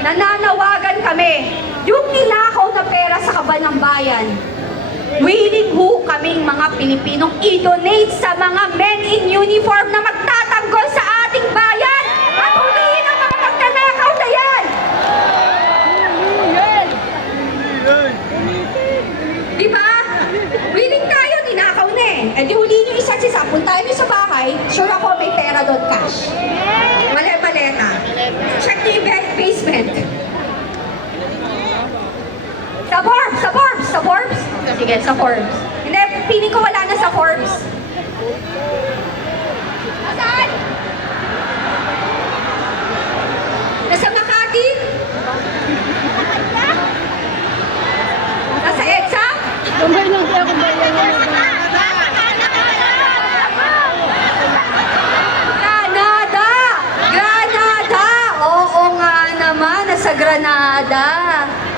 nananawagan kami, yung ninakaw na pera sa kaban ng bayan, willing ho kaming mga Pilipinong i-donate sa mga men in uniform na magtatanggol sa ating bayan at huliin ang mga magnanakaw na yan! Diba? Willing tayo, ninakaw na eh. E di huliin yung isa't isa, puntahan nyo sa bahay, sure ako may pera doon, cash. Maleta. Check the basement. Sa Forbes? Sige, sa Forbes. Hindi, piling ko wala na sa Forbes. Nasaan? Nasa Makati? Nasa EDSA? Granada! Oo nga naman, nasa Granada.